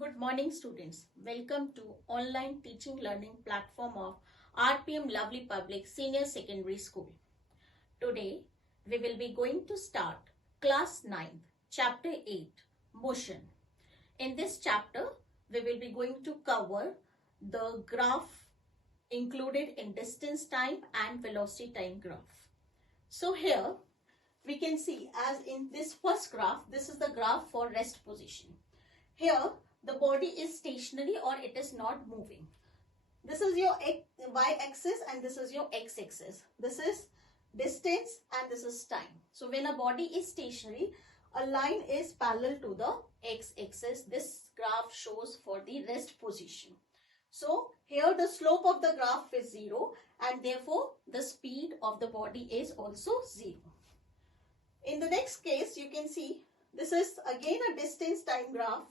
Good morning students. Welcome to online teaching learning platform of R.P.M. Lovely Public Senior Secondary School. Today we will be going to start class 9th chapter 8 motion. In this chapter we will be going to cover the graph included in distance time and velocity time graph. So here we can see, as in this first graph, this is the graph for rest position. Here the body is stationary or it is not moving. This is your y-axis and this is your x-axis. This is distance and this is time. So when a body is stationary, a line is parallel to the x-axis. This graph shows for the rest position. So here the slope of the graph is 0 and therefore the speed of the body is also 0. In the next case, you can see this is again a distance time graph.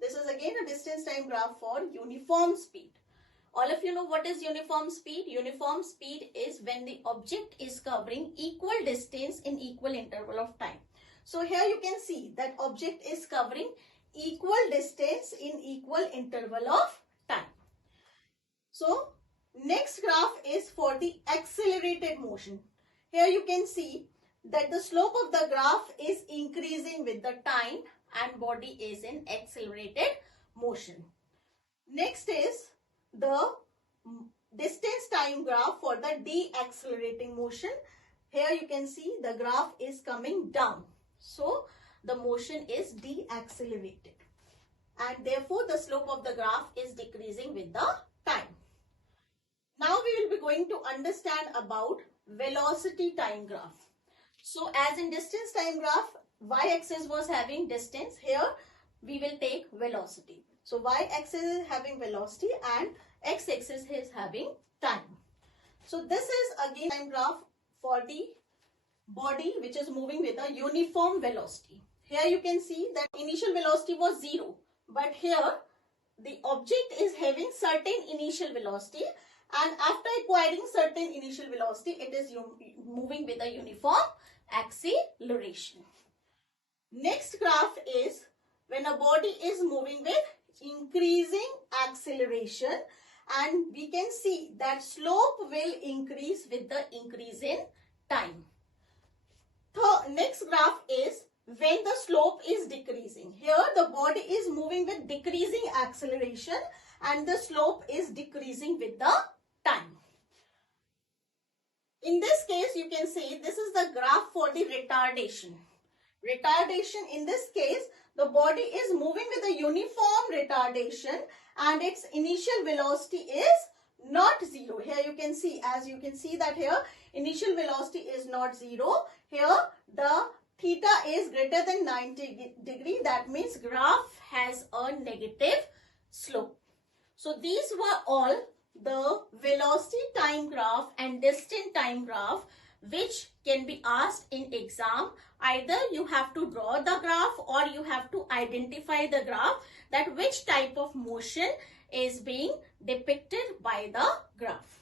This is again a distance time graph for uniform speed. All of you know what is uniform speed? Uniform speed is when the object is covering equal distance in equal interval of time. So here you can see that object is covering equal distance in equal interval of time. So next graph is for the accelerated motion. Here you can see that the slope of the graph is increasing with the time and body is in accelerated motion. Next is the distance time graph for the deaccelerating motion. Here you can see the graph is coming down. So the motion is deaccelerated and therefore the slope of the graph is decreasing with the time. Now we will be going to understand about velocity time graph. So as in distance time graph, y-axis was having distance. Here we will take velocity. So y-axis is having velocity and x-axis is having time. So this is again time graph for the body which is moving with a uniform velocity. Here you can see that initial velocity was 0, but here the object is having certain initial velocity and after acquiring certain initial velocity it is moving with a uniform acceleration. Next graph is when a body is moving with increasing acceleration and we can see that slope will increase with the increase in time. The next graph is when the slope is decreasing. Here the body is moving with decreasing acceleration and the slope is decreasing with the time. In this case you can see this is the graph for the retardation. Retardation, in this case the body is moving with a uniform retardation and its initial velocity is not 0. Here you can see, as you can see that here initial velocity is not 0. Here the theta is greater than 90 degree. That means graph has a negative slope. So these were all the velocity time graph and distance time graph which can be asked in exam. Either you have to draw the graph or you have to identify the graph, that which type of motion is being depicted by the graph.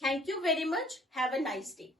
Thank you very much. Have a nice day.